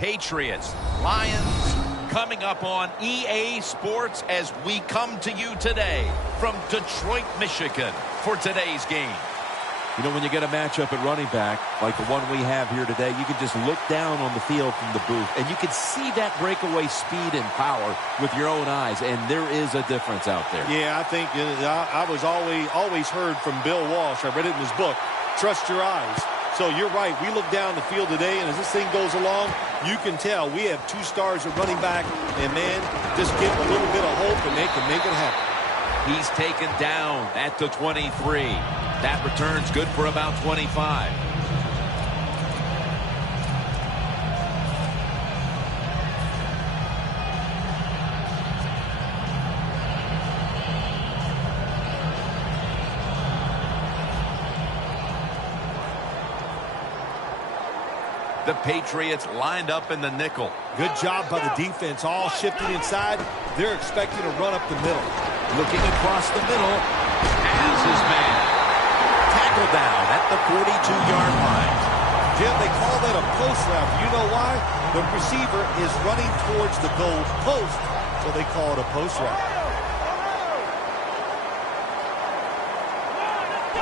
Patriots. Lions coming up on EA Sports as we come to you today from Detroit, Michigan for today's game. You know, when you get a matchup at running back, like the one we have here today, you can just look down on the field from the booth, and you can see that breakaway speed and power with your own eyes, and there is a difference out there. Yeah, I think I was always heard from Bill Walsh. I read it in his book, Trust Your Eyes. So you're right. We look down the field today, and as this thing goes along, you can tell we have 2 stars at running back, and, man, just give them a little bit of hope, and they can make it happen. He's taken down at the 23. That return's good for about 25. The Patriots lined up in the nickel. Good job by the defense, all shifting inside. They're expecting to run up the middle. Looking across the middle as his man. Tackle down at the 42-yard line. Jim, they call that a post route. You know why? The receiver is running towards the goal post, so they call it a post route.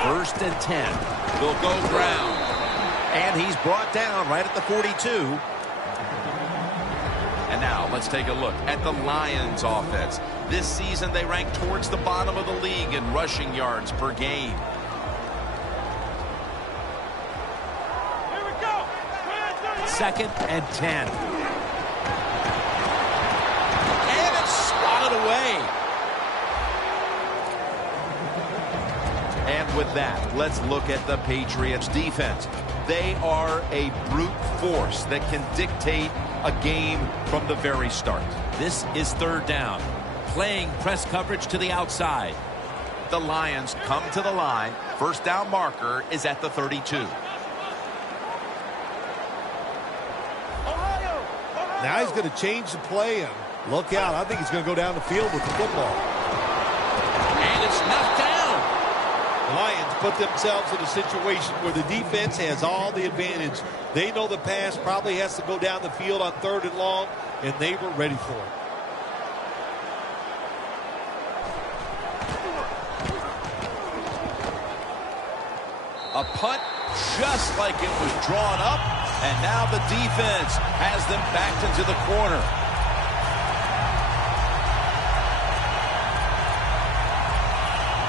1st and 10. They'll go ground. And he's brought down right at the 42. And now let's take a look at the Lions offense. This season they rank towards the bottom of the league in rushing yards per game. Here we go. 2nd and 10. And it's swatted away. And with that, let's look at the Patriots defense. They are a brute force that can dictate a game from the very start. This is 3rd down. Playing press coverage to the outside. The Lions come to the line. 1st down marker is at the 32. Now he's going to change the play, and look out. I think he's going to go down the field with the football. And it's knocked down. The Lions put themselves in a situation where the defense has all the advantage. They know the pass probably has to go down the field on 3rd and long, and they were ready for it. A punt just like it was drawn up, and now the defense has them backed into the corner.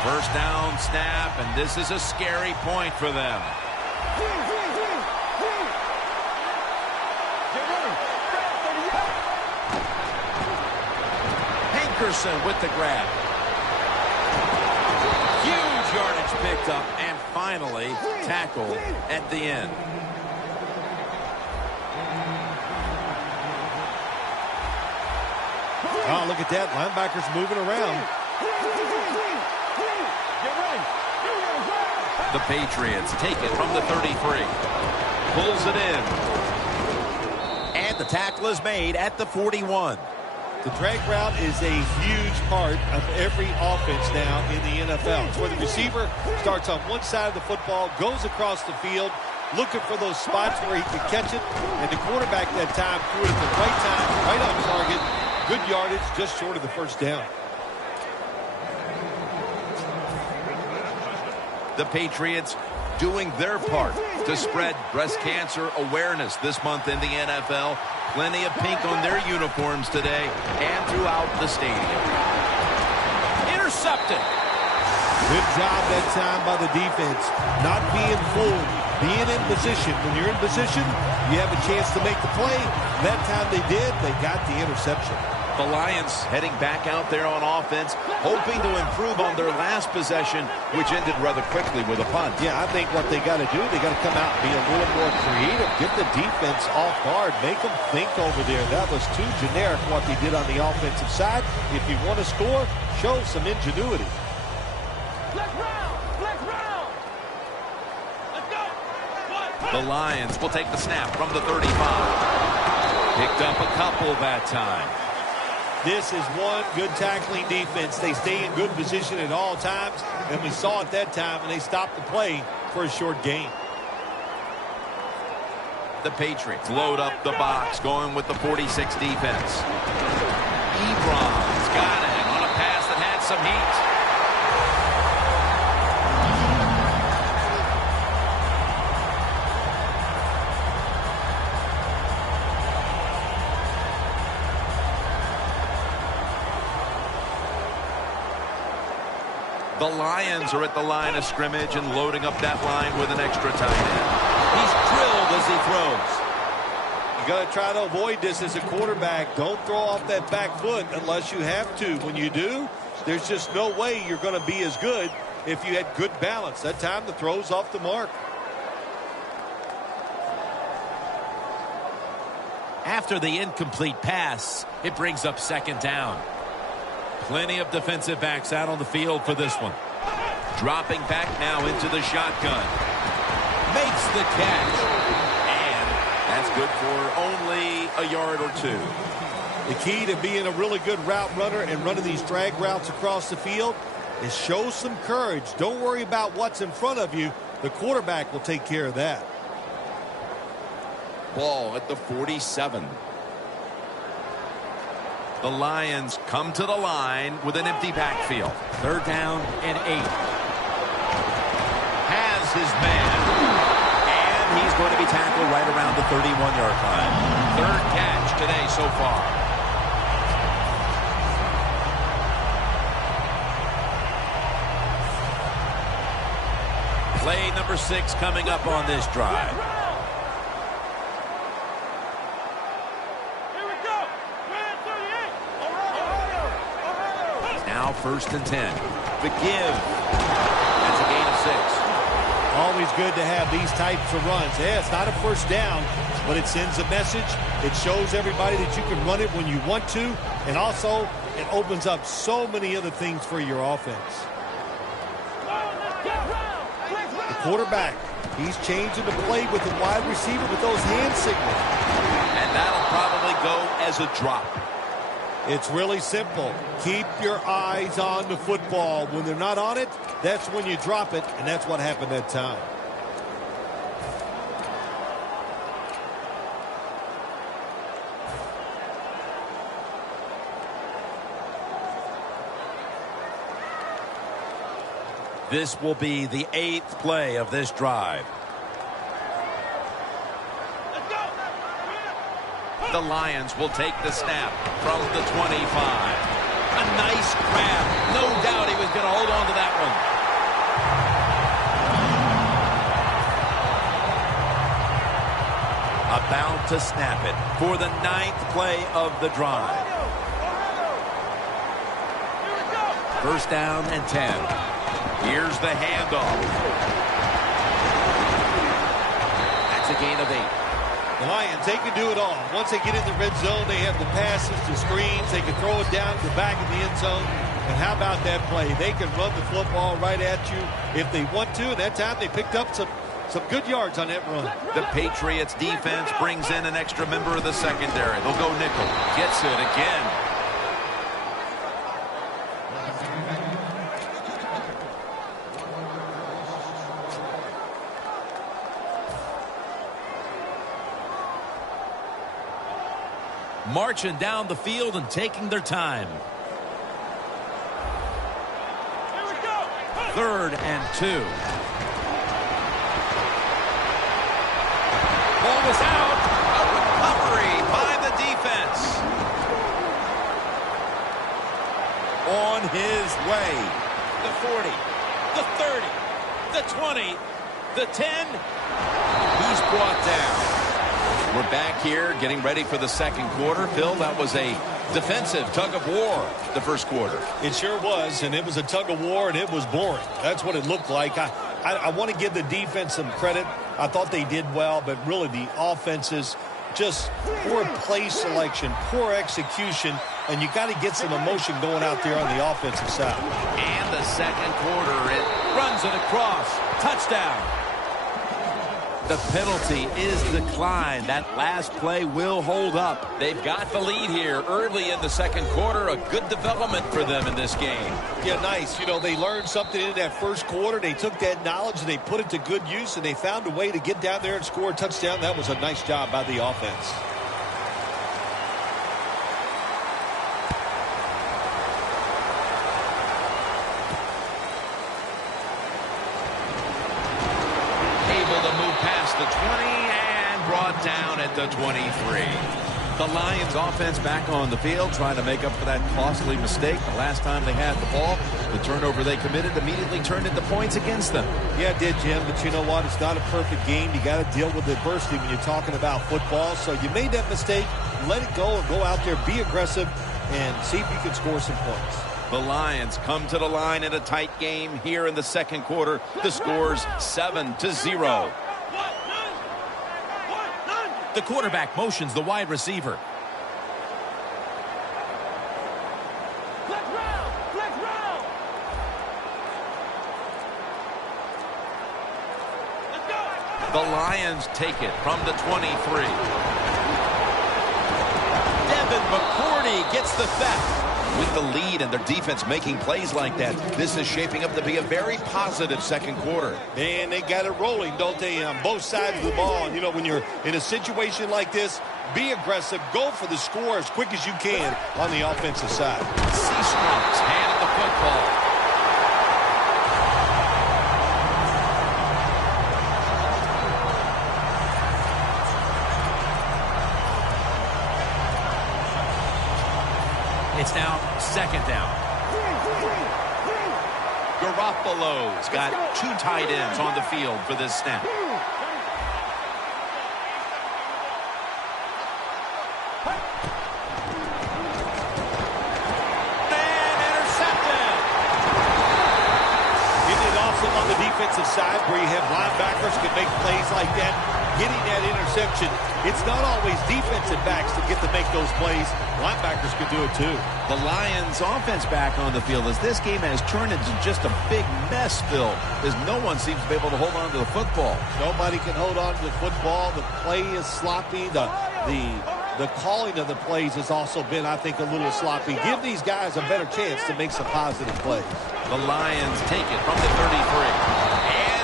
First down snap, and this is a scary point for them. Hankerson with the grab. Huge yardage picked up, and finally tackled at the end. Oh, look at that. Linebackers moving around. The Patriots take it from the 33. Pulls it in. And the tackle is made at the 41. The drag route is a huge part of every offense now in the NFL. It's where the receiver starts on one side of the football, goes across the field, looking for those spots where he can catch it, and the quarterback that time threw it at the right time, right on target. Good yardage, just short of the 1st down. The Patriots doing their part to spread breast cancer awareness this month in the NFL. Plenty of pink on their uniforms today and throughout the stadium. Intercepted. Good job that time by the defense. Not being fooled, being in position. When you're in position, you have a chance to make the play. That time they did, they got the interception. The Lions heading back out there on offense, hoping to improve on their last possession, which ended rather quickly with a punt. Yeah, I think what they got to do, they got to come out and be a little more creative. Get the defense off guard. Make them think over there. That was too generic what they did on the offensive side. If you want to score, show some ingenuity. Let's round. Let's round. Let's go. The Lions will take the snap from the 35. Picked up a couple that time. This is one good tackling defense. They stay in good position at all times, and we saw it that time, and they stopped the play for a short gain. The Patriots load up the box, going with the 46 defense. Ebron's got it on a pass that had some heat. The Lions are at the line of scrimmage and loading up that line with an extra tight end. He's drilled as he throws. You got to try to avoid this as a quarterback. Don't throw off that back foot unless you have to. When you do, there's just no way you're going to be as good if you had good balance. That time the throw's off the mark. After the incomplete pass, it brings up second down. Plenty of defensive backs out on the field for this one. Dropping back now into the shotgun. Makes the catch. And that's good for only a yard or two. The key to being a really good route runner and running these drag routes across the field is show some courage. Don't worry about what's in front of you. The quarterback will take care of that. Ball at the 47. The Lions come to the line with an empty backfield. Third down and 8. Has his man. And he's going to be tackled right around the 31-yard line. Third catch today so far. Play number 6 coming up on this drive. Now 1st and 10. The give. That's a gain of 6. Always good to have these types of runs. Yeah, it's not a first down, but it sends a message. It shows everybody that you can run it when you want to, and also it opens up so many other things for your offense. The quarterback, he's changing the play with the wide receiver with those hand signals. And that'll probably go as a drop. It's really simple. Keep your eyes on the football. When they're not on it, that's when you drop it, and that's what happened that time. This will be the 8th play of this drive. The Lions will take the snap from the 25. A nice grab. No doubt he was going to hold on to that one. About to snap it for the 9th play of the drive. 1st down and 10. Here's the handoff. That's a gain of 8. The Lions, they can do it all. Once they get in the red zone, they have the passes, the screens. They can throw it down to the back of the end zone. And how about that play? They can run the football right at you if they want to. And that time they picked up some good yards on that run. The Patriots defense brings in an extra member of the secondary. They'll go nickel. Gets it again. Marching down the field and taking their time. 3rd and 2. Ball was out. A recovery by the defense. On his way. The 40. The 30. The 20. The 10. He's brought down. We're back here getting ready for the second quarter. Phil, that was a defensive tug of war the first quarter. It sure was, and it was a tug of war, and it was boring. That's what it looked like. I want to give the defense some credit. I thought they did well, but really the offenses, just poor play selection, poor execution, and you got to get some emotion going out there on the offensive side. And the second quarter, it runs it across. Touchdown. The penalty is declined. That last play will hold up. They've got the lead here early in the second quarter. A good development for them in this game. Yeah, nice. You know, they learned something in that first quarter. They took that knowledge and they put it to good use, and they found a way to get down there and score a touchdown. That was a nice job by the offense. The 20 and brought down at the 23. The Lions offense back on the field trying to make up for that costly mistake. The last time they had the ball, the turnover they committed immediately turned into points against them. Yeah, it did, Jim, but you know what? It's not a perfect game. You got to deal with adversity when you're talking about football. So you made that mistake. Let it go and go out there, be aggressive, and see if you can score some points. The Lions come to the line in a tight game here in the second quarter. The score's 7-0. The quarterback motions the wide receiver. Flex round! Flex round! Let's go! The Lions take it from the 23. Devin McCourty gets the theft. With the lead and their defense making plays like that, this is shaping up to be a very positive second quarter. Man, they got it rolling, don't they, on both sides of the ball. And, you know, when you're in a situation like this, be aggressive, go for the score as quick as you can on the offensive side. Seastrom's handed the football. It's now second down. Garoppolo's got two tight ends on the field for this snap. Man, intercepted. Isn't it awesome on the defensive side where you have linebackers can make plays like that? Getting that interception, it's not always defensive backs that get to make those plays. Linebackers can do it too. The Lions offense back on the field as this game has turned into just a big mess, Phil, as no one seems to be able to hold on to the football. Nobody can hold on to the football. The play is sloppy. The calling of the plays has also been, I think, a little sloppy. Give these guys a better chance to make some positive plays. The Lions take it from the 33.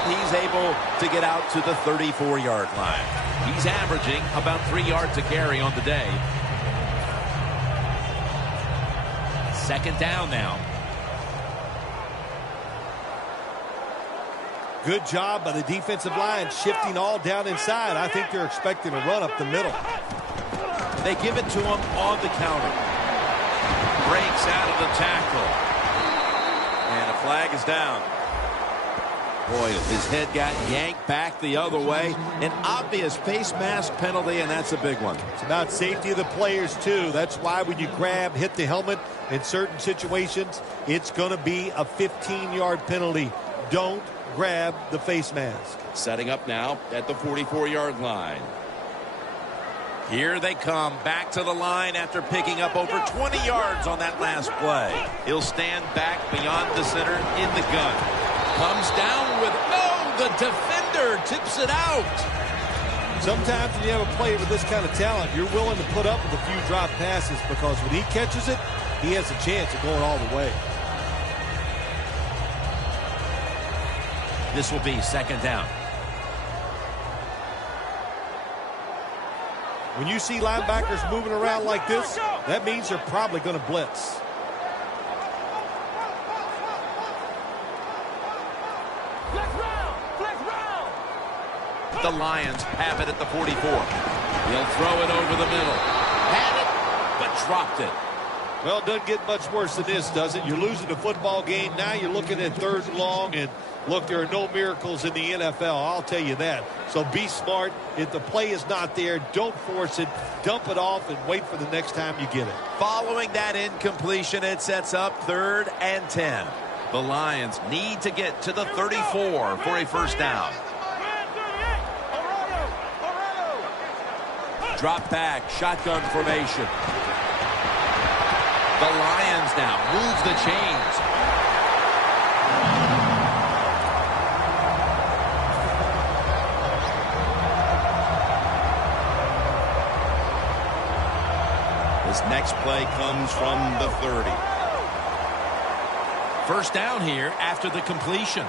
He's able to get out to the 34-yard line. He's averaging about 3 yards a carry on the day. Second down now. Good job by the defensive line shifting all down inside. I think they're expecting a run up the middle. They give it to him on the counter. Breaks out of the tackle. And a flag is down. Boy, his head got yanked back the other way. An obvious face mask penalty, and that's a big one. It's about safety of the players, too. That's why when you hit the helmet in certain situations, it's going to be a 15-yard penalty. Don't grab the face mask. Setting up now at the 44-yard line. Here they come back to the line after picking up over 20 yards on that last play. He'll stand back beyond the center in the gun. Comes down with, the defender tips it out. Sometimes when you have a player with this kind of talent, you're willing to put up with a few drop passes because when he catches it, he has a chance of going all the way. This will be second down. When you see linebackers moving around like this, that means they're probably going to blitz. The Lions have it at the 44. He'll throw it over the middle. Had it, but dropped it. Well, it doesn't get much worse than this, does it? You're losing the football game. Now you're looking at third and long. And, look, there are no miracles in the NFL. I'll tell you that. So be smart. If the play is not there, don't force it. Dump it off and wait for the next time you get it. Following that incompletion, it sets up 3rd and 10. The Lions need to get to the 34 for a first down. Drop back, shotgun formation. The Lions now move the chains. His next play comes from the 30. First down here after the completion.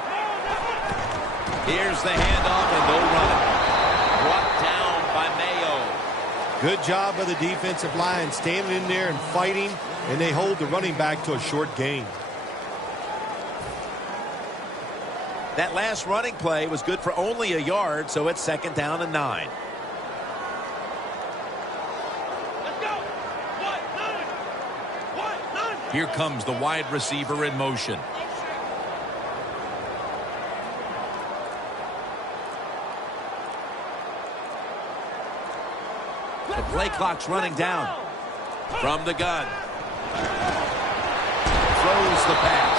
Here's the handoff, and they'll run it. Brought down by Mayo. Good job by the defensive line standing in there and fighting, and they hold the running back to a short gain. That last running play was good for only a yard, so it's 2nd down and 9. Let's go. One, none. Here comes the wide receiver in motion. The play clock's running down. From the gun. Throws the pass.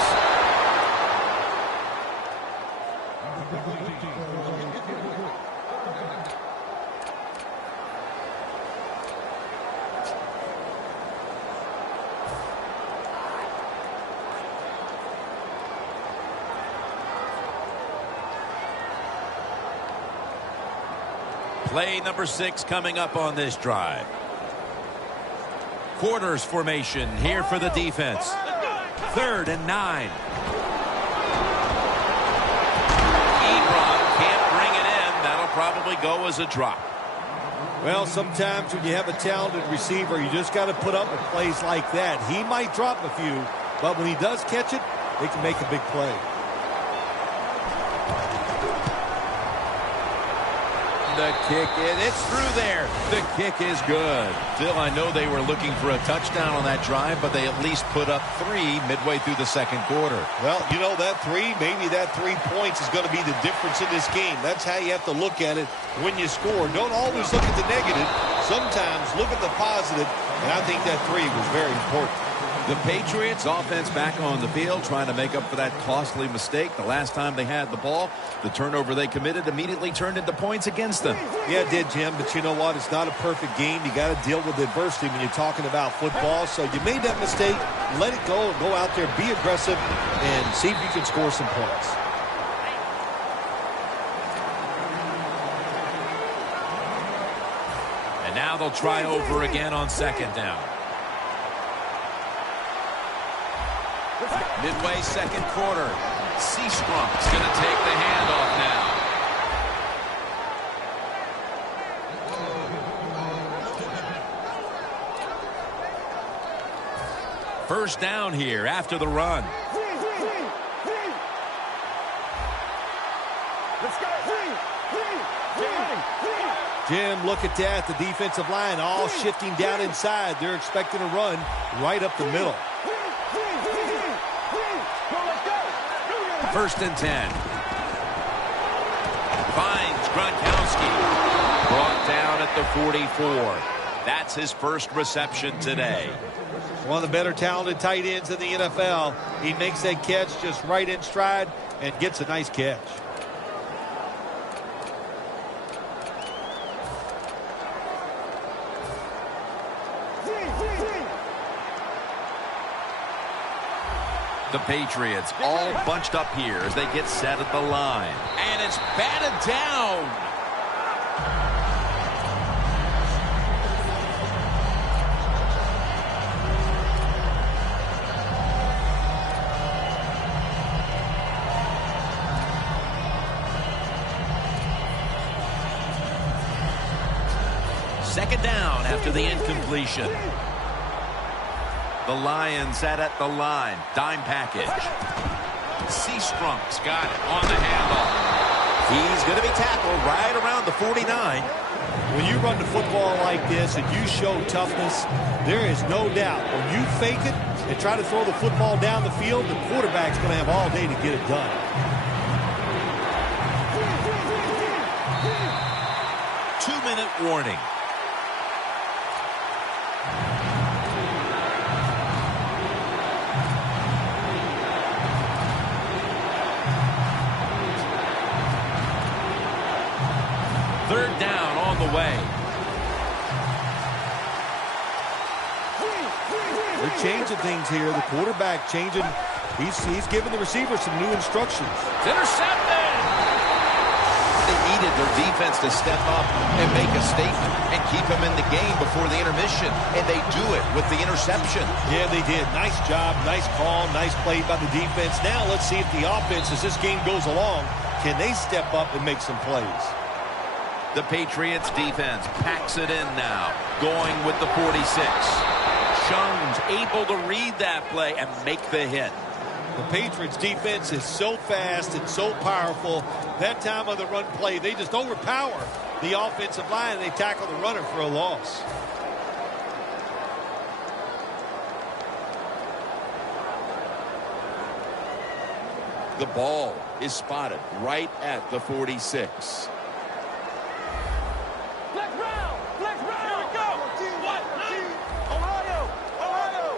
Play number 6 coming up on this drive. Quarters formation here for the defense. 3rd and 9. Ebron can't bring it in. That'll probably go as a drop. Well, sometimes when you have a talented receiver, you just got to put up with plays like that. He might drop a few, but when he does catch it, they can make a big play. The kick, it's through there. The kick is good. Phil, I know they were looking for a touchdown on that drive, but they at least put up 3 midway through the 2nd quarter. Well, you know, that 3, maybe that 3 points is going to be the difference in this game. That's how you have to look at it when you score. Don't always look at the negative. Sometimes look at the positive, and I think that 3 was very important. The Patriots offense back on the field trying to make up for that costly mistake. The last time they had the ball, the turnover they committed immediately turned into points against them. Yeah, it did, Jim, but you know what? It's not a perfect game. You got to deal with adversity when you're talking about football. So you made that mistake, let it go, and go out there, be aggressive, and see if you can score some points. And now they'll try over again on 2nd down. Midway 2nd quarter. Seastrump's going to take the handoff now. First down here after the run. Let's go. Jim, look at that. The defensive line all shifting down inside. They're expecting a run right up the middle. 1st and 10. Finds Gronkowski. Brought down at the 44. That's his first reception today. One of the better talented tight ends in the NFL. He makes that catch just right in stride and gets a nice catch. The Patriots all bunched up here as they get set at the line. And it's batted down. Second down after the incompletion. The Lions sat at the line. Dime package. Seastrump's got it on the handoff. He's going to be tackled right around the 49. When you run the football like this and you show toughness, there is no doubt when you fake it and try to throw the football down the field, the quarterback's going to have all day to get it done. Two-minute warning. Third down on the way. They're changing things here. The quarterback changing. He's giving the receiver some new instructions. It's intercepted. they needed their defense to step up and make a statement and keep them in the game before the intermission, and they do it with the interception. Yeah, they did. Nice job, nice call, nice play by the defense. Now let's see if the offense, as this game goes along, can they step up and make some plays? The Patriots defense packs it in now, going with the 46. Jones able to read that play and make the hit. The Patriots defense is so fast and so powerful. That time on the run play, they just overpower the offensive line, and they tackle the runner for a loss. The ball is spotted right at the 46. Flex round! Flex round! Here we go! What? Ohio! Ohio!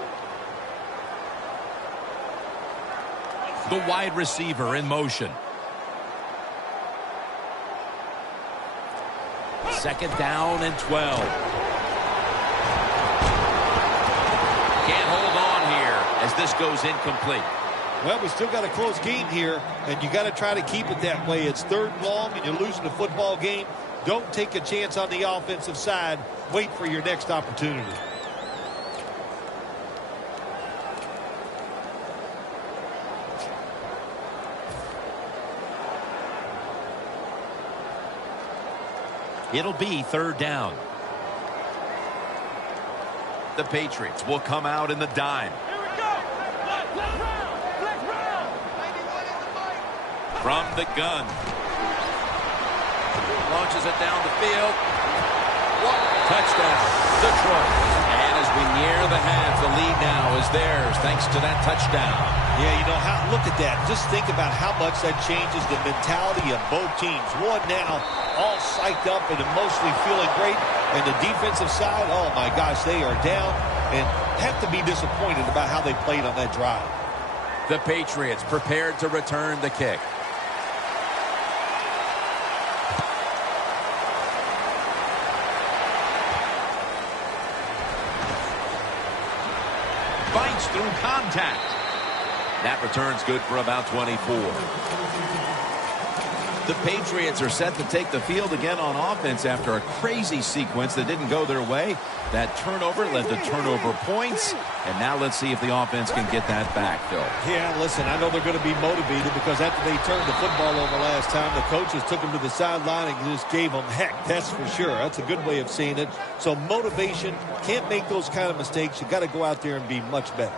The wide receiver in motion. Second down and 12. Can't hold on here as this goes incomplete. Well, we still got a close game here, and you got to try to keep it that way. It's third and long, and you're losing the football game. Don't take a chance on the offensive side. Wait for your next opportunity. It'll be third down. The Patriots will come out in the dime. Here we go! What? Flex round! Flex round! 91 in the fight! From the gun. Launches it down the field. Touchdown, Detroit. And as we near the half, the lead now is theirs thanks to that touchdown. Yeah, you know, look at that. Just think about how much that changes the mentality of both teams. One now all psyched up and emotionally feeling great. And the defensive side, oh my gosh, they are down and have to be disappointed about how they played on that drive. The Patriots prepared to return the kick. Bites through contact. That return's good for about 24. The Patriots are set to take the field again on offense after a crazy sequence that didn't go their way. That turnover led to turnover points. And now let's see if the offense can get that back, Phil. Yeah, listen, I know they're going to be motivated because after they turned the football over last time, the coaches took them to the sideline and just gave them heck. That's for sure. That's a good way of seeing it. So motivation, can't make those kind of mistakes. You got to go out there and be much better.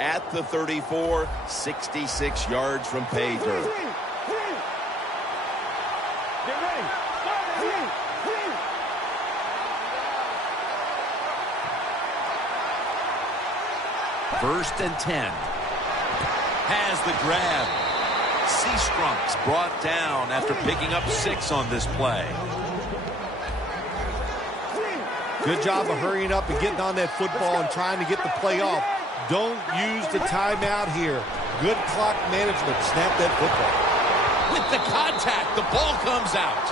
At the 34, 66 yards from pay dirt. Get ready! First and 10. Has the grab. Seastrunk's brought down after picking up 6 on this play. Good job of hurrying up and getting on that football and trying to get the play off. Don't use the timeout here. Good clock management. Snap that football. With the contact, the ball comes out.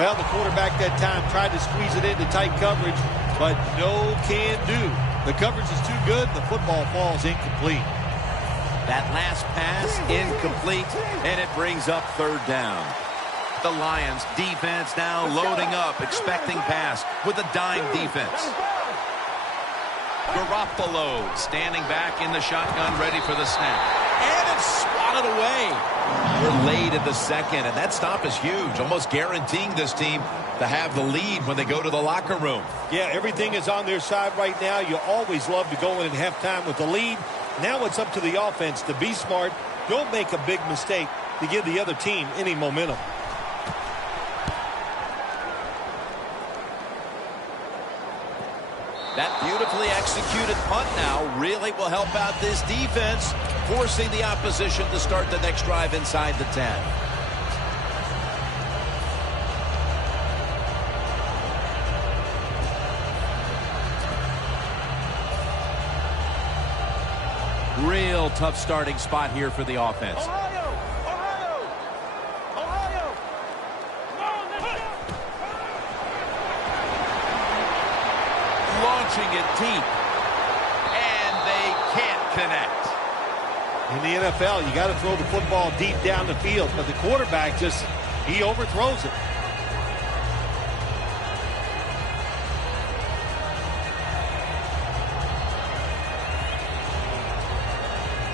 Well, the quarterback that time tried to squeeze it into tight coverage, but no can do. The coverage is too good. The football falls incomplete. That last pass, incomplete, and it brings up third down. The Lions defense now loading up, expecting pass with a dime defense. Garoppolo standing back in the shotgun, ready for the snap. And it's swatted away. We're late in the second, and that stop is huge, almost guaranteeing this team to have the lead when they go to the locker room. Yeah, everything is on their side right now. You always love to go in at halftime with the lead. Now it's up to the offense to be smart. Don't make a big mistake to give the other team any momentum. That beautifully executed punt now really will help out this defense, forcing the opposition to start the next drive inside the 10. Real tough starting spot here for the offense. Ohio! Ohio! Ohio! Come on, let's go! Launching it deep, and they can't connect. In the NFL, you got to throw the football deep down the field, but the quarterback he overthrows it.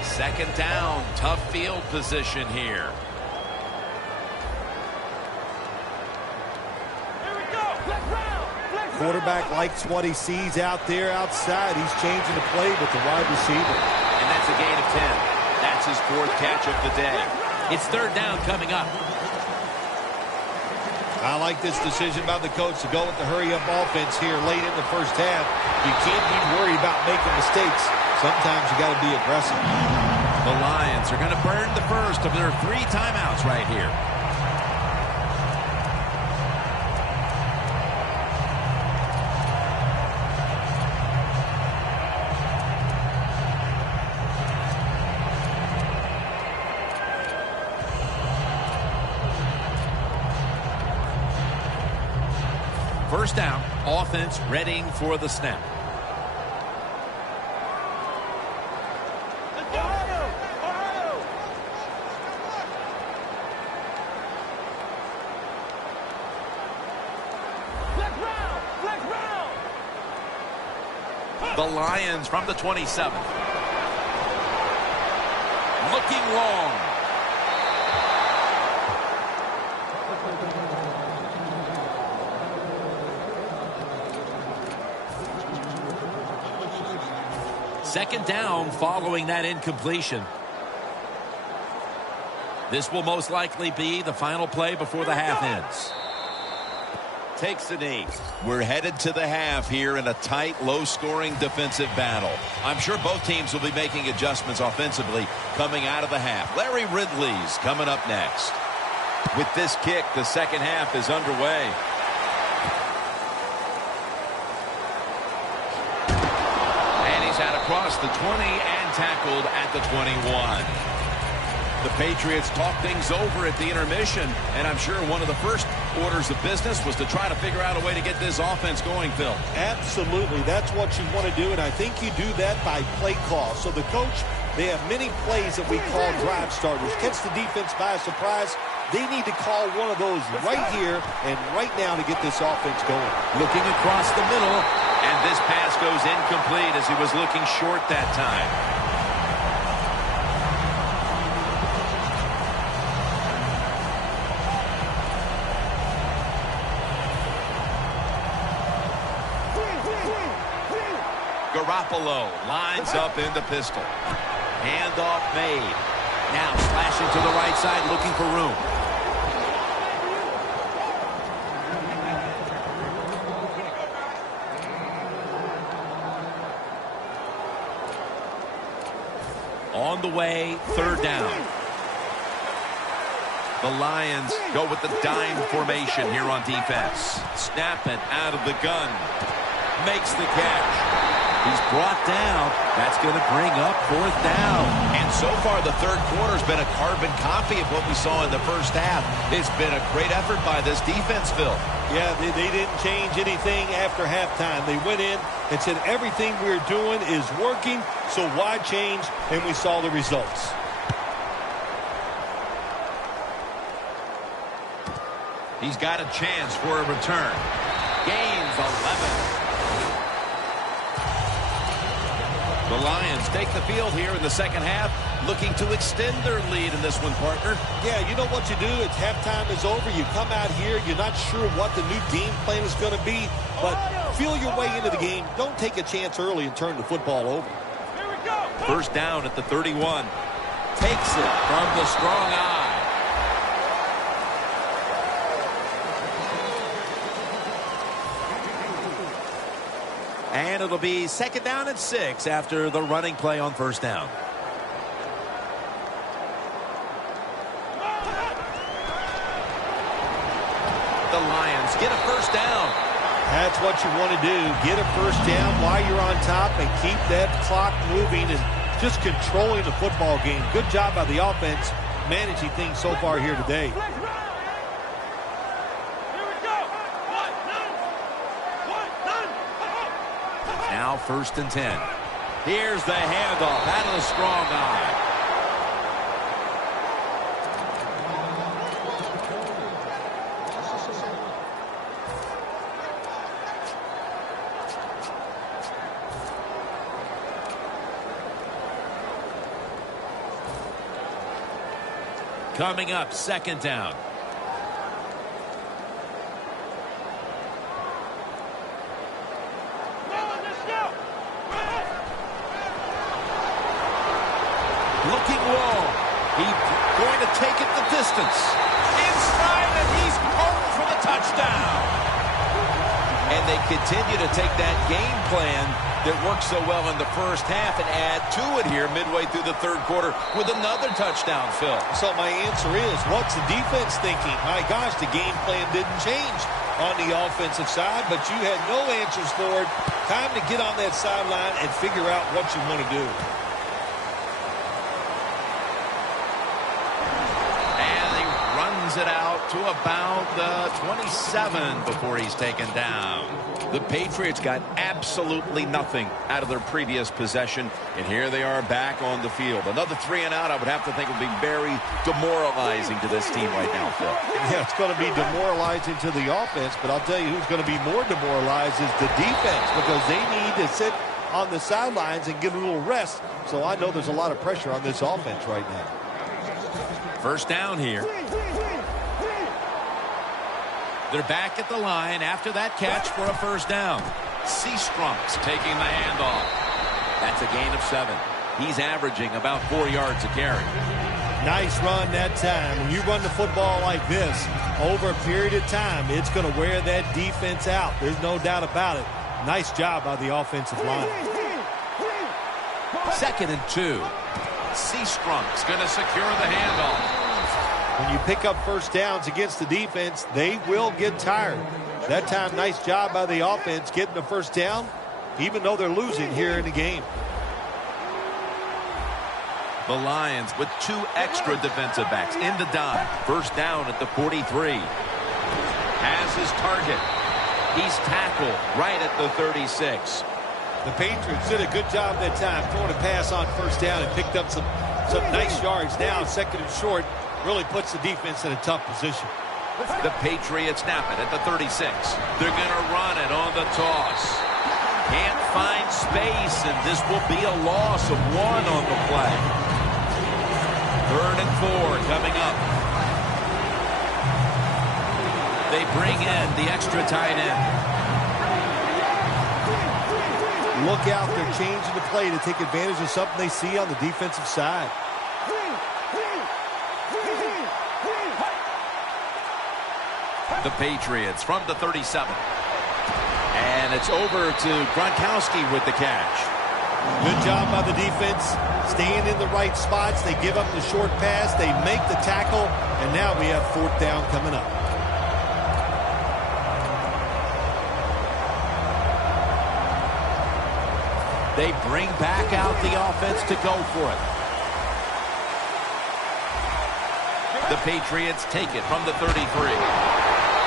Second down, tough field position here. Quarterback likes what he sees out there outside. He's changing the play with the wide receiver. And that's a gain of 10. That's his fourth catch of the day. It's third down coming up. I like this decision by the coach to go with the hurry-up offense here late in the first half. You can't be worried about making mistakes. Sometimes you got to be aggressive. The Lions are going to burn the first of their 3 timeouts right here. First down, offense readying for the snap. The Lions from the 27. Looking long. Second down following that incompletion. This will most likely be the final play before the half ends. Takes the knee. We're headed to the half here in a tight, low-scoring defensive battle. I'm sure both teams will be making adjustments offensively coming out of the half. Larry Ridley's coming up next. With this kick, the second half is underway. And he's out across the 20 and tackled at the 21. The Patriots talked things over at the intermission, and I'm sure one of the first orders of business was to try to figure out a way to get this offense going, Phil. Absolutely. That's what you want to do, and I think you do that by play call. So the coach, they have many plays that we call drive starters. Catch the defense by surprise. They need to call one of those right here and right now to get this offense going. Looking across the middle, and this pass goes incomplete as he was looking short that time. Garoppolo lines up in the pistol. Handoff made. Now slashing to the right side, looking for room. On the way, third down. The Lions go with the dime formation here on defense. Snapping out of the gun. Makes the catch. He's brought down. That's going to bring up fourth down. And so far, the third quarter's been a carbon copy of what we saw in the first half. It's been a great effort by this defense, Phil. Yeah, they didn't change anything after halftime. They went in and said everything we're doing is working, so why change? And we saw the results. He's got a chance for a return. Gains 11. The Lions take the field here in the second half, looking to extend their lead in this one, partner. Yeah, you know what you do? It's halftime is over. You come out here, you're not sure what the new game plan is going to be, but feel your way into the game. Don't take a chance early and turn the football over. Here we go. First down at the 31. Takes it from the strong eye. And it'll be second down and 6 after the running play on first down. The Lions get a first down. That's what you want to do. Get a first down while you're on top and keep that clock moving and just controlling the football game. Good job by the offense managing things so far here today. Now First and 10. Here's the handoff out of the strong eye. Coming up, second down. Looking long. He's going to take it the distance. Inside, and he's home for the touchdown. And they continue to take that game plan that worked so well in the first half and add to it here midway through the third quarter with another touchdown, Phil. So my answer is, what's the defense thinking? My gosh, the game plan didn't change on the offensive side, but you had no answers for it. Time to get on that sideline and figure out what you want to do. It out to about the 27 before he's taken down. The Patriots got absolutely nothing out of their previous possession, and here they are back on the field. Another 3 and out, I would have to think, would be very demoralizing to this team right now, Phil. Yeah, it's going to be demoralizing to the offense, but I'll tell you who's going to be more demoralized is the defense, because they need to sit on the sidelines and get a little rest. So I know there's a lot of pressure on this offense right now. First down here. They're back at the line after that catch for a first down. Seastrum's taking the handoff. That's a gain of 7. He's averaging about 4 yards a carry. Nice run that time. When you run the football like this over a period of time, it's going to wear that defense out. There's no doubt about it. Nice job by the offensive line. 2nd and 2. Seastrum's going to secure the handoff. When you pick up first downs against the defense, they will get tired. That time, nice job by the offense getting the first down, even though they're losing here in the game. The Lions with 2 extra defensive backs in the dime. First down at the 43. Has his target. He's tackled right at the 36. The Patriots did a good job that time throwing a pass on first down and picked up some nice yards. Now 2nd and short really puts the defense in a tough position. The Patriots snap it at the 36. They're going to run it on the toss. Can't find space, and this will be a loss of 1 on the play. 3rd and 4 coming up. They bring in the extra tight end. Look out, they're changing the play to take advantage of something they see on the defensive side. The Patriots from the 37. And it's over to Gronkowski with the catch. Good job by the defense. Staying in the right spots. They give up the short pass. They make the tackle. And now we have 4th down coming up. They bring back out the offense to go for it. The Patriots take it from the 33.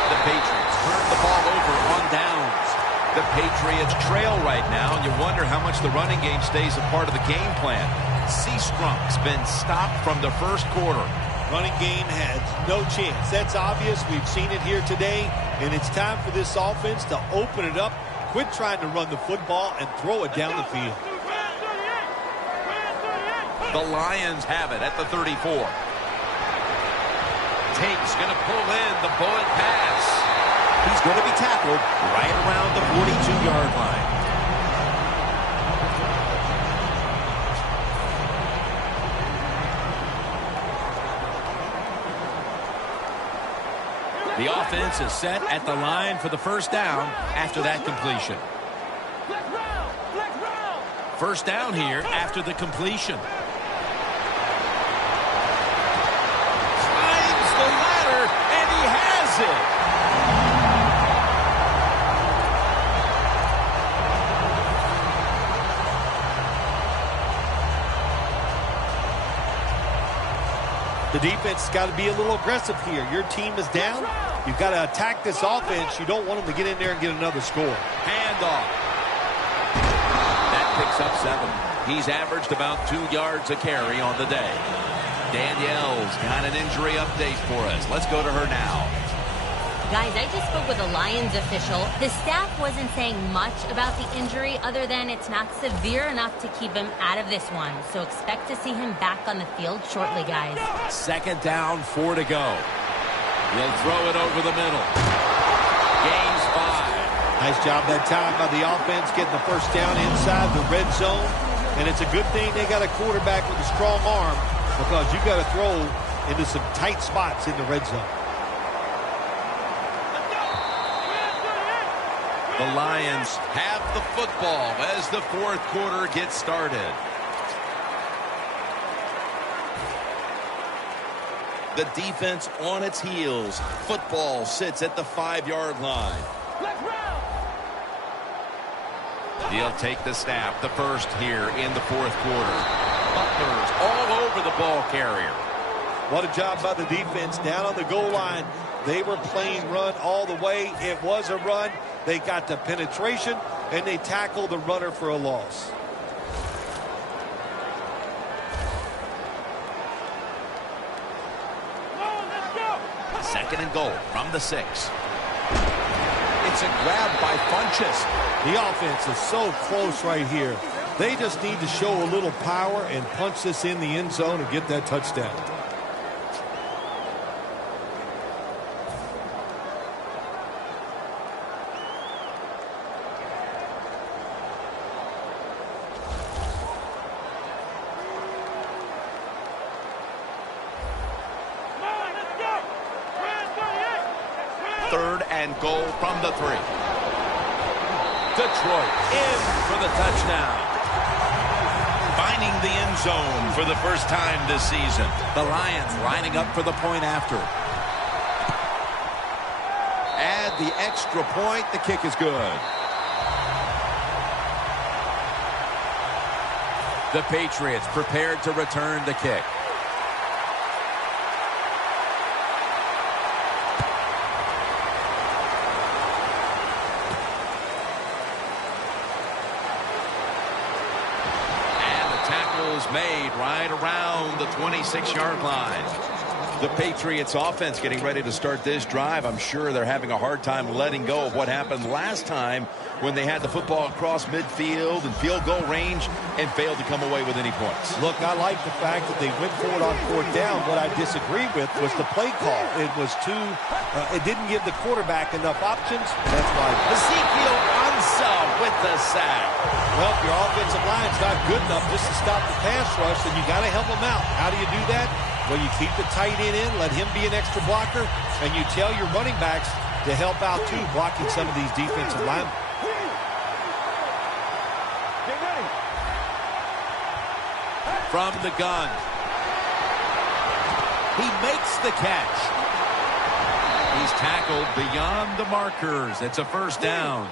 The Patriots turn the ball over on downs. The Patriots trail right now, and you wonder how much the running game stays a part of the game plan. Seastrum's been stopped from the first quarter. Running game has no chance. That's obvious. We've seen it here today, and it's time for this offense to open it up, quit trying to run the football, and throw it down the field. The Lions have it at the 34. Take's going to pull in the bullet pass. He's going to be tackled right around the 42-yard line. The offense is set at the line for the first down after that completion. First down here after the completion. The defense has got to be a little aggressive here. Your team is down. You've got to attack this offense. You don't want them to get in there and get another score. Handoff. That picks up 7. He's averaged about 2 yards a carry on the day. Danielle's got an injury update for us. Let's go to her now. Guys, I just spoke with a Lions official. His staff wasn't saying much about the injury other than it's not severe enough to keep him out of this one. So expect to see him back on the field shortly, guys. 2nd down, 4 to go. He'll throw it over the middle. Gains 5. Nice job that time by the offense getting the first down inside the red zone. And it's a good thing they got a quarterback with a strong arm because you got to throw into some tight spots in the red zone. The Lions have the football as the 4th quarter gets started. The defense on its heels. Football sits at the 5-yard line. He'll take the snap, the first here in the 4th quarter. Butler's all over the ball carrier. What a job by the defense down on the goal line. They were playing run all the way. It was a run. They got the penetration, and they tackled the runner for a loss. Second and goal from the 6. It's a grab by Funchess. The offense is so close right here. They just need to show a little power and punch this in the end zone and get that touchdown. Third and goal from the 3. Detroit in for the touchdown. Finding the end zone for the first time this season. The Lions lining up for the point after. Add the extra point. The kick is good. The Patriots prepared to return the kick. Made right around the 26-yard line. The Patriots offense getting ready to start this drive. I'm sure they're having a hard time letting go of what happened last time when they had the football across midfield and field goal range and failed to come away with any points. Look, I like the fact that they went forward on 4th down. What I disagree with was the play call. It was it didn't give the quarterback enough options. That's why. Ezekiel Ansah with the sack. Well, if your offensive line's not good enough just to stop the pass rush, then you got to help them out. How do you do that? Well, you keep the tight end in, let him be an extra blocker, and you tell your running backs to help out, too, blocking some of these defensive linemen. From the gun. He makes the catch. He's tackled beyond the markers. It's a first down.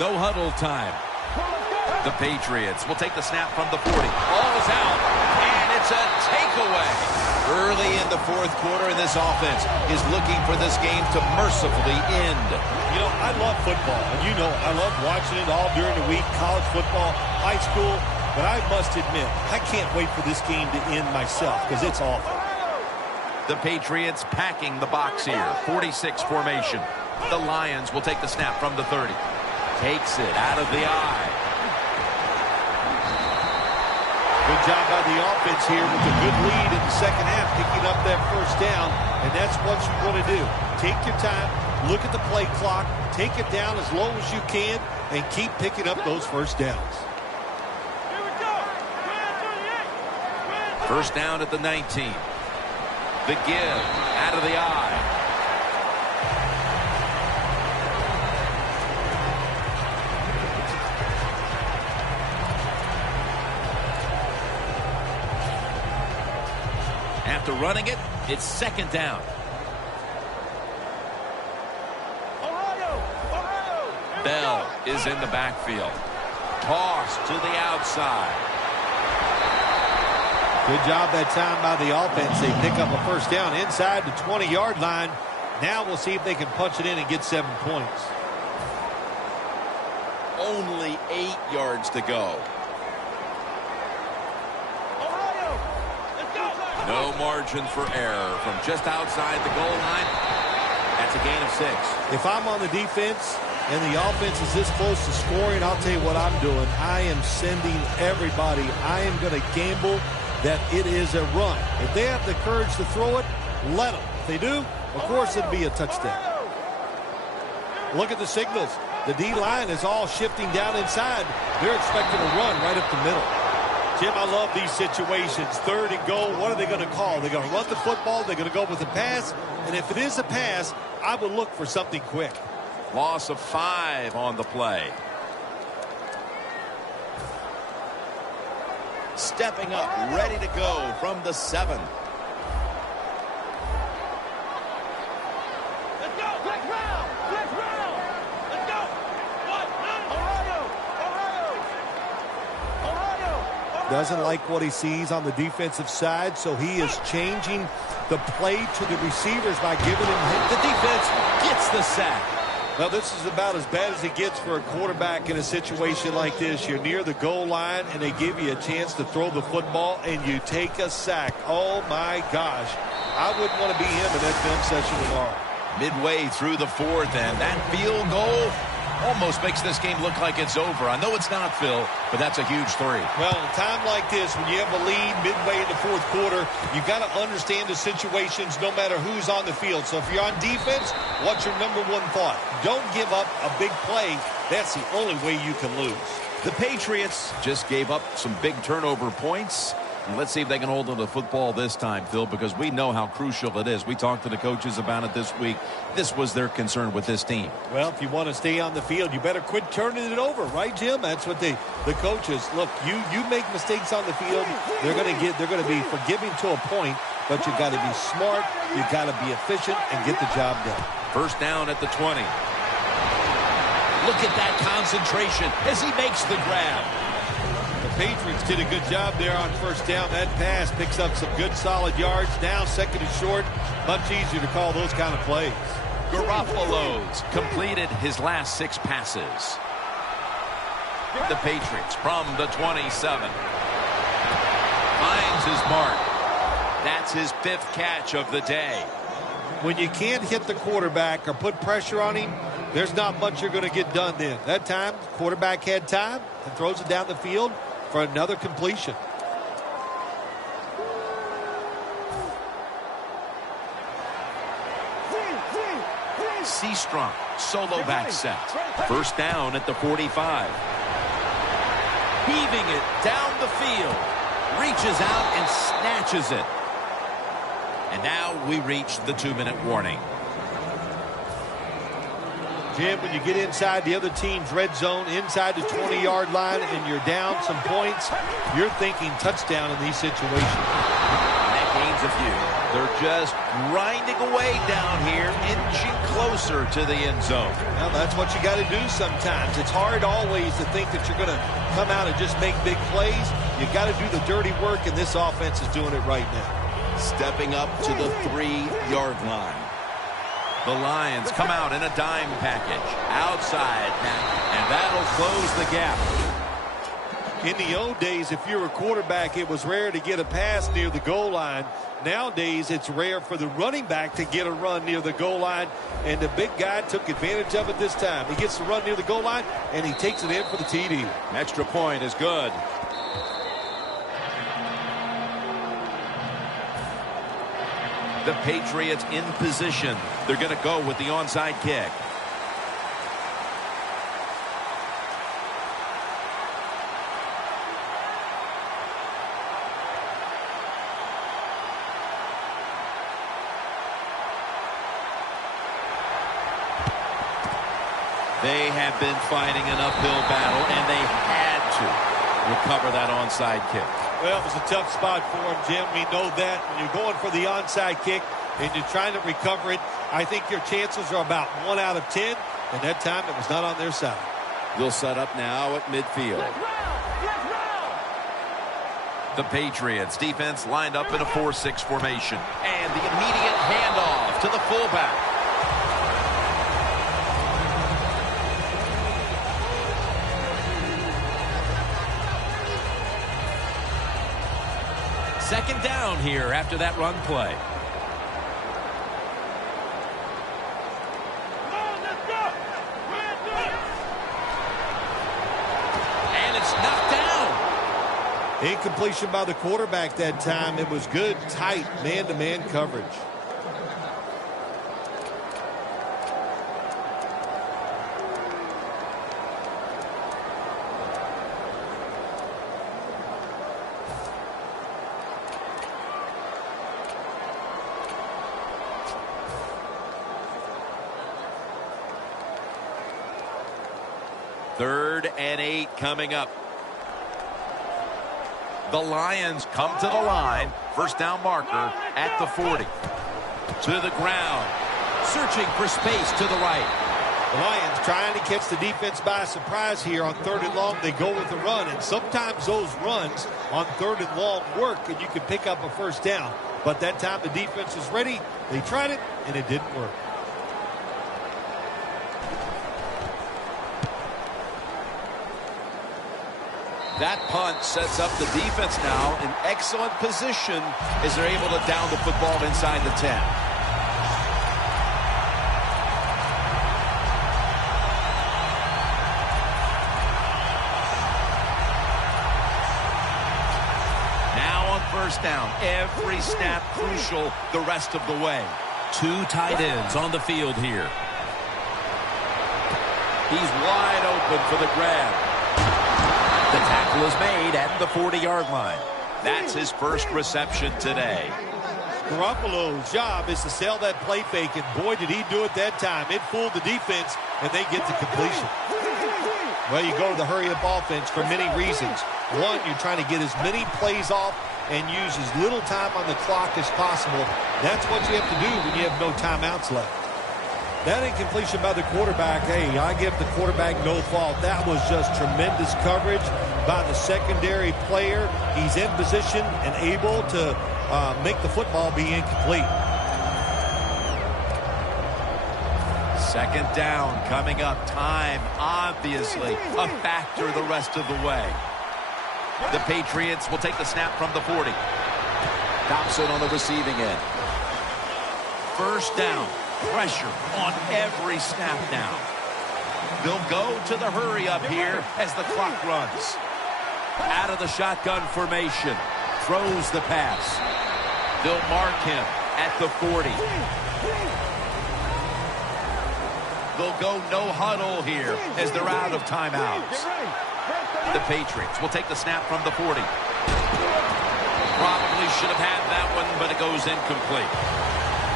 No huddle time. The Patriots will take the snap from the 40. Ball is out, and it's a takeaway. Early in the 4th quarter, and this offense is looking for this game to mercifully end. You know, I love football, and you know I love watching it all during the week, college football, high school, but I must admit, I can't wait for this game to end myself because it's awful. The Patriots packing the box here. 46 formation. The Lions will take the snap from the 30. Takes it out of the eye. Good job by the offense here with a good lead in the second half, picking up that first down, and that's what you want to do. Take your time, look at the play clock, take it down as low as you can, and keep picking up those first downs. First down at the 19. The give out of the eye. After running it, it's second down. Bell is in the backfield. Toss to the outside. Good job that time by the offense. They pick up a first down inside the 20-yard line. Now we'll see if they can punch it in and get 7 points. Only 8 yards to go. No margin for error from just outside the goal line. That's a gain of 6. If I'm on the defense and the offense is this close to scoring, I'll tell you what I'm doing. I am sending everybody. I am going to gamble that it is a run. If they have the courage to throw it, let them. If they do, of course it'd be a touchdown. Look at the signals. The D-line is all shifting down inside. They're expecting a run right up the middle. Jim, I love these situations. 3rd and goal, what are they going to call? They're going to run the football. They're going to go with a pass. And if it is a pass, I would look for something quick. Loss of 5 on the play. Stepping up, ready to go from the 7. Let's go. Flex round. Flex round. Let's go. What? Ohio. Doesn't like what he sees on the defensive side, so he is changing the play to the receivers by giving him hit. The defense gets the sack. Well, this is about as bad as it gets for a quarterback in a situation like this. You're near the goal line, and they give you a chance to throw the football, and you take a sack. Oh, my gosh. I wouldn't want to be him in that film session tomorrow. Midway through the 4th, and that field goal almost makes this game look like it's over. I know it's not, Phil, but that's a huge 3. Well, in a time like this, when you have a lead midway in the 4th quarter, you've got to understand the situations no matter who's on the field. So if you're on defense, what's your number one thought? Don't give up a big play. That's the only way you can lose. The Patriots just gave up some big turnover points. And let's see if they can hold on to the football this time, Phil, because we know how crucial it is. We talked to the coaches about it this week. This was their concern with this team. Well, if you want to stay on the field, you better quit turning it over, right, Jim? That's what the coaches look. You make mistakes on the field, they're going to be forgiving to a point, but you got to be smart, you got to be efficient, and get the job done. 1st down at the 20. Look at that concentration as he makes the grab. The Patriots did a good job there on 1st down. That pass picks up some good solid yards. Now 2nd and short. Much easier to call those kind of plays. Garoppolo's completed his last 6 passes. The Patriots from the 27. Finds his mark. That's his 5th catch of the day. When you can't hit the quarterback or put pressure on him, there's not much you're going to get done then. That time, quarterback had time and throws it down the field for another completion. Seastrong, solo back set. 1st down at the 45. Heaving it down the field. Reaches out and snatches it. And now we reach the 2-minute warning. Jim, when you get inside the other team's red zone, inside the 20-yard line, and you're down some points, you're thinking touchdown in these situations. And that gains a few. They're just grinding away down here, inching closer to the end zone. Well, that's what you got to do sometimes. It's hard always to think that you're going to come out and just make big plays. You got to do the dirty work, and this offense is doing it right now. Stepping up to the 3-yard line. The Lions come out in a dime package. Outside now. And that'll close the gap. In the old days, if you're a quarterback, it was rare to get a pass near the goal line. Nowadays, it's rare for the running back to get a run near the goal line. And the big guy took advantage of it this time. He gets the run near the goal line, and he takes it in for the TD. Extra point is good. The Patriots in position. They're going to go with the onside kick. They have been fighting an uphill battle, and they had to recover that onside kick. Well, it was a tough spot for him, Jim. We know that. When you're going for the onside kick and you're trying to recover it, I think your chances are about 1 out of 10. And that time, it was not on their side. They'll set up now at midfield. The Patriots defense lined up in a 4-6 formation. And the immediate handoff to the fullback. second down here after that run play. And it's knocked down. Incompletion by the quarterback that time. It was good, tight, man-to-man coverage. Third and 8 coming up. The Lions come to the line. First down marker at the 40. To the ground. Searching for space to the right. The Lions trying to catch the defense by surprise here on 3rd and long. They go with the run, and sometimes those runs on 3rd and long work, and you can pick up a first down. But that time the defense was ready. They tried it, and it didn't work. That punt sets up the defense now in excellent position as they're able to down the football inside the 10. Now on first down, every snap crucial the rest of the way. Two tight ends on the field here. He's wide open for the grab. The tackle is made at the 40-yard line. That's his first reception today. Garoppolo's job is to sell that play fake, and boy, did he do it that time. It fooled the defense, and they get the completion. Well, you go to the hurry-up offense for many reasons. One, you're trying to get as many plays off and use as little time on the clock as possible. That's what you have to do when you have no timeouts left. That incompletion by the quarterback, hey, I give the quarterback no fault. That was just tremendous coverage by the secondary player. He's in position and able to make the football be incomplete. Second down coming up. Time, obviously, a factor the rest of the way. The Patriots will take the snap from the 40. Thompson on the receiving end. First down. Pressure on every snap now. They'll go to the hurry up here as the clock runs. Out of the shotgun formation. Throws the pass. They'll mark him at the 40. They'll go no huddle here as they're out of timeouts. The Patriots will take the snap from the 40. Probably should have had that one, but it goes incomplete.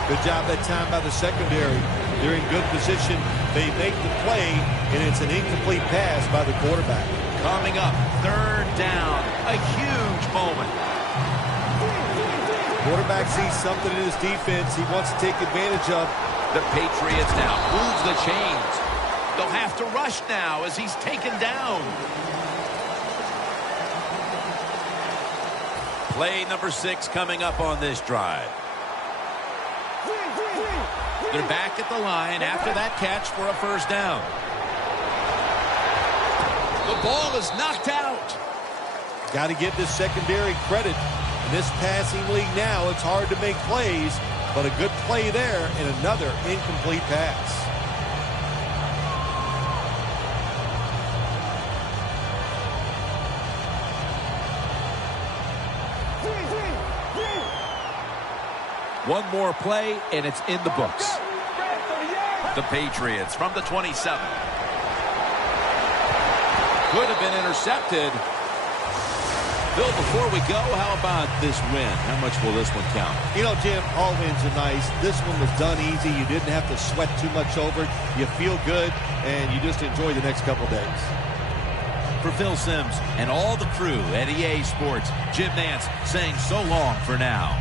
Good job that time by the secondary. They're in good position. They make the play, and it's an incomplete pass by the quarterback. Coming up, third down. A huge moment. Quarterback sees something in his defense he wants to take advantage of. The Patriots now move the chains. They'll have to rush now as he's taken down. Play number 6 coming up on this drive. They're back at the line after that catch for a first down. The ball is knocked out. Got to give this secondary credit. In this passing league now, it's hard to make plays, but a good play there and another incomplete pass. One more play, and it's in the books. The Patriots from the 27. Could have been intercepted. Bill, before we go, how about this win? How much will this one count? You know, Jim, all wins are nice. This one was done easy. You didn't have to sweat too much over it. You feel good, and you just enjoy the next couple days. For Phil Simms and all the crew at EA Sports, Jim Nance saying so long for now.